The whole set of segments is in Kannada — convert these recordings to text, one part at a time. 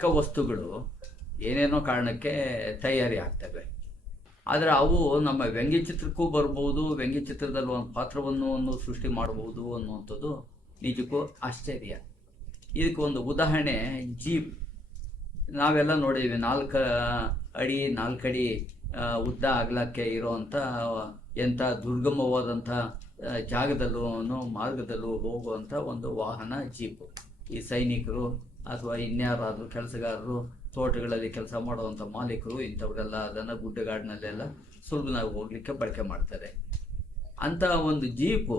ಕೈಗಾರಿಕಾ ವಸ್ತುಗಳು ಏನೇನೋ ಕಾರಣಕ್ಕೆ ತಯಾರಿ ಆಗ್ತವೆ. ಆದರೆ ಅವು ನಮ್ಮ ವ್ಯಂಗ್ಯಚಿತ್ರಕ್ಕೂ ಬರ್ಬೋದು, ವ್ಯಂಗ್ಯಚಿತ್ರದಲ್ಲಿ ಒಂದು ಪಾತ್ರವನ್ನು ಸೃಷ್ಟಿ ಮಾಡ್ಬೋದು ಅನ್ನುವಂಥದ್ದು ನಿಜಕ್ಕೂ ಆಶ್ಚರ್ಯ. ಇದಕ್ಕೆ ಒಂದು ಉದಾಹರಣೆ ಜೀಪ್. ನಾವೆಲ್ಲ ನೋಡಿದ್ವಿ, 4 ಅಡಿ 4 ಅಡಿ ಉದ್ದ ಅಗಲಕ್ಕೆ ಇರೋವಂಥ ಎಂಥ ದುರ್ಗಮವಾದಂಥ ಜಾಗದಲ್ಲೂ ಮಾರ್ಗದಲ್ಲೂ ಹೋಗುವಂಥ ಒಂದು ವಾಹನ ಜೀಪು. ಈ ಸೈನಿಕರು ಅಥವಾ ಇನ್ಯಾರಾದರೂ ಕೆಲಸಗಾರರು, ತೋಟಗಳಲ್ಲಿ ಕೆಲಸ ಮಾಡುವಂಥ ಮಾಲೀಕರು ಇಂಥವರೆಲ್ಲ ಅದನ್ನು ಗುಡ್ಡಗಾಡಿನಲ್ಲೆಲ್ಲ ಸುಲಭನಾಗಿ ಹೋಗಲಿಕ್ಕೆ ಬಳಕೆ ಮಾಡ್ತಾರೆ. ಅಂಥ ಒಂದು ಜೀಪು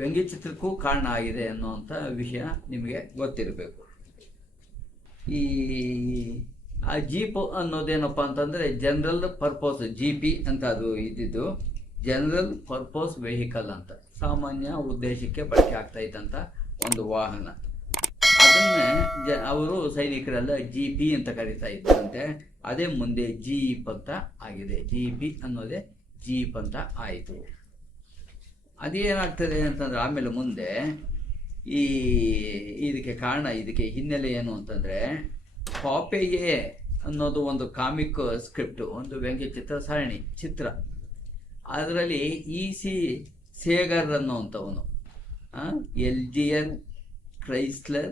ವ್ಯಂಗ್ಯಚಿತ್ರಕ್ಕೂ ಕಾರಣ ಆಗಿದೆ ಅನ್ನುವಂಥ ವಿಷಯ ನಿಮಗೆ ಗೊತ್ತಿರಬೇಕು. ಆ ಜೀಪ್ ಅನ್ನೋದೇನಪ್ಪ ಅಂತಂದರೆ ಜನರಲ್ ಪರ್ಪೋಸ್, GP ಅಂತ ಅದು ಇದ್ದಿದ್ದು, ಜನರಲ್ ಪರ್ಪೋಸ್ ವೆಹಿಕಲ್ ಅಂತ, ಸಾಮಾನ್ಯ ಉದ್ದೇಶಕ್ಕೆ ಬಳಕೆ ಆಗ್ತಾ ಇದ್ದಂಥ ಒಂದು ವಾಹನ. ಅದನ್ನೇ ಅವರು ಸೈನಿಕರೆಲ್ಲ GP ಅಂತ ಕರೀತಾ ಇದ್ದಂತೆ. ಅದೇ ಮುಂದೆ ಜೀಪ್ ಅಂತ ಆಗಿದೆ. GP ಅನ್ನೋದೇ ಜೀಪ್ ಅಂತ ಆಯಿತು. ಅದೇನಾಗ್ತದೆ ಅಂತಂದ್ರೆ ಆಮೇಲೆ ಮುಂದೆ ಇದಕ್ಕೆ ಕಾರಣ, ಇದಕ್ಕೆ ಹಿನ್ನೆಲೆ ಏನು ಅಂತಂದರೆ, ಪಾಪೆಯೇ ಅನ್ನೋದು ಒಂದು ಕಾಮಿಕ್ ಸ್ಕ್ರಿಪ್ಟು, ಒಂದು ವ್ಯಂಗ್ಯಚಿತ್ರ ಸರಣಿ ಚಿತ್ರ. ಅದರಲ್ಲಿ E.C. ಸೇಗರ್ ಅನ್ನೋವಂಥವನು, ಎಲ್ಜಿಯನ್ ಕ್ರೈಸ್ಲರ್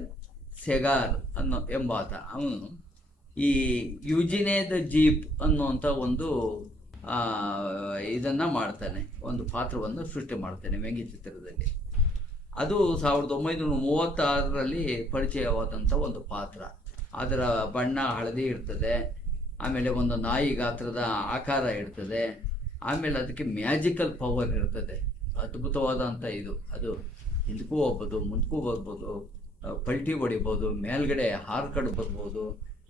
ಸೆಗಾರ್ ಎಂಬಾತ, ಅವನು ಈ ಯುಜಿನೇ ದ ಜೀಪ್ ಅನ್ನುವಂಥ ಒಂದು ಇದನ್ನು ಮಾಡ್ತಾನೆ, ಒಂದು ಪಾತ್ರವನ್ನು ಸೃಷ್ಟಿ ಮಾಡ್ತಾನೆ ವ್ಯಂಗ್ಯಚಿತ್ರದಲ್ಲಿ. ಅದು 1936ರಲ್ಲಿ ಪರಿಚಯವಾದಂಥ ಒಂದು ಪಾತ್ರ. ಅದರ ಬಣ್ಣ ಹಳದಿ ಇರ್ತದೆ, ಆಮೇಲೆ ಒಂದು ನಾಯಿ ಗಾತ್ರದ ಆಕಾರ ಇರ್ತದೆ, ಆಮೇಲೆ ಅದಕ್ಕೆ ಮ್ಯಾಜಿಕಲ್ ಪವರ್ ಇರ್ತದೆ, ಅದ್ಭುತವಾದಂಥ ಅದು ಹಿಂದಕ್ಕೂ ಹೋಗ್ಬೋದು, ಮುಂದಕ್ಕೂ ಬರ್ಬೋದು, ಪಲ್ಟಿ ಹೊಡಿಬೋದು, ಮೇಲ್ಗಡೆ ಹಾರ್ಕಡೆ ಬರ್ಬೋದು.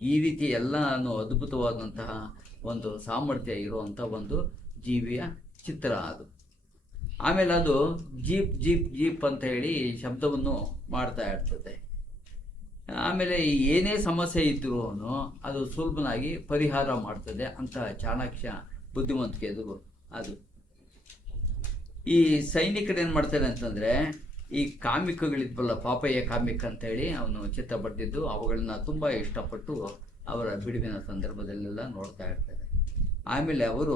ಈ ರೀತಿ ಎಲ್ಲನೂ ಅದ್ಭುತವಾದಂತಹ ಒಂದು ಸಾಮರ್ಥ್ಯ ಇರುವಂಥ ಒಂದು ಜೀವಿಯ ಚಿತ್ರ ಅದು. ಆಮೇಲೆ ಅದು ಜೀಪ್ ಜೀಪ್ ಜೀಪ್ ಅಂತ ಹೇಳಿ ಶಬ್ದವನ್ನು ಮಾಡ್ತಾ ಇರ್ತದೆ. ಆಮೇಲೆ ಏನೇ ಸಮಸ್ಯೆ ಇದ್ರೂ ಅದು ಸುಲಭನಾಗಿ ಪರಿಹಾರ ಮಾಡ್ತದೆ ಅಂತ ಚಾಣಕ್ಯ ಬುದ್ಧಿವಂತಿಕೆ ಅದು. ಈ ಸೈನಿಕರು ಏನು ಮಾಡ್ತಾನೆ ಅಂತಂದರೆ, ಈ ಕಾಮಿಕ್ಗಳಿದ್ವಲ್ಲ, ಪಾಪಯ್ಯ ಕಾಮಿಕ್ ಅಂತೇಳಿ ಅವನು ಚಿತ್ರ ಬರೆದಿದ್ದು, ಅವುಗಳನ್ನ ತುಂಬ ಇಷ್ಟಪಟ್ಟು ಅವರ ಬಿಡುವಿನ ಸಂದರ್ಭದಲ್ಲೆಲ್ಲ ನೋಡ್ತಾ ಇರ್ತಾರೆ. ಆಮೇಲೆ ಅವರು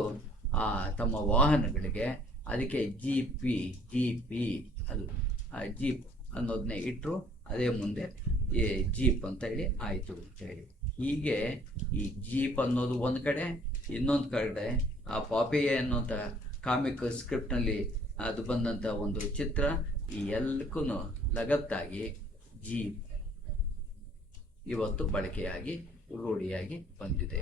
ತಮ್ಮ ವಾಹನಗಳಿಗೆ ಅದಕ್ಕೆ GP ಅದು ಜೀಪ್ ಅನ್ನೋದನ್ನೇ ಇಟ್ಟರು. ಅದೇ ಮುಂದೆ ಜೀಪ್ ಅಂತ ಹೇಳಿ ಆಯಿತು ಅಂತೇಳಿ. ಹೀಗೆ ಈ ಜೀಪ್ ಅನ್ನೋದು ಒಂದು ಕಡೆ, ಇನ್ನೊಂದು ಕಡೆ ಆ ಪಾಪೆಯೇ ಅನ್ನೋಂಥ ಕಾಮಿಕ್ ಸ್ಕ್ರಿಪ್ಟ್ನಲ್ಲಿ ಅದು ಬಂದಂಥ ಒಂದು ಚಿತ್ರ, ಈ ಎಲ್ಲಕ್ಕೂ ಲಗತ್ತಾಗಿ ಜೀಪ್ ಇವತ್ತು ಬಳಕೆಯಾಗಿ ರೂಢಿಯಾಗಿ ಬಂದಿದೆ.